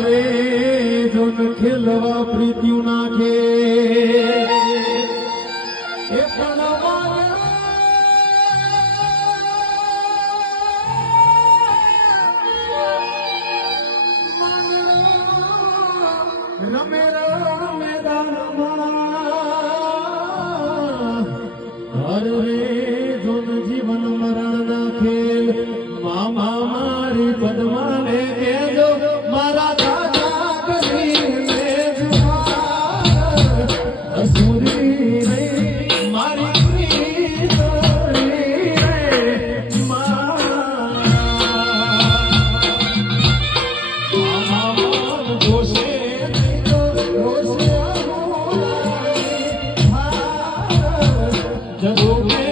રે જોન ખેલવા પ્રીત્યું નાખે એ પણ રમે મેદાનમાં હર રે જોન જીવન મરણ ના ખેલ મામા મારી પદ્માને કેજો મારા દાદા કરીને અસુરી રે મારી પ્રીત રે મામા જોશે જગો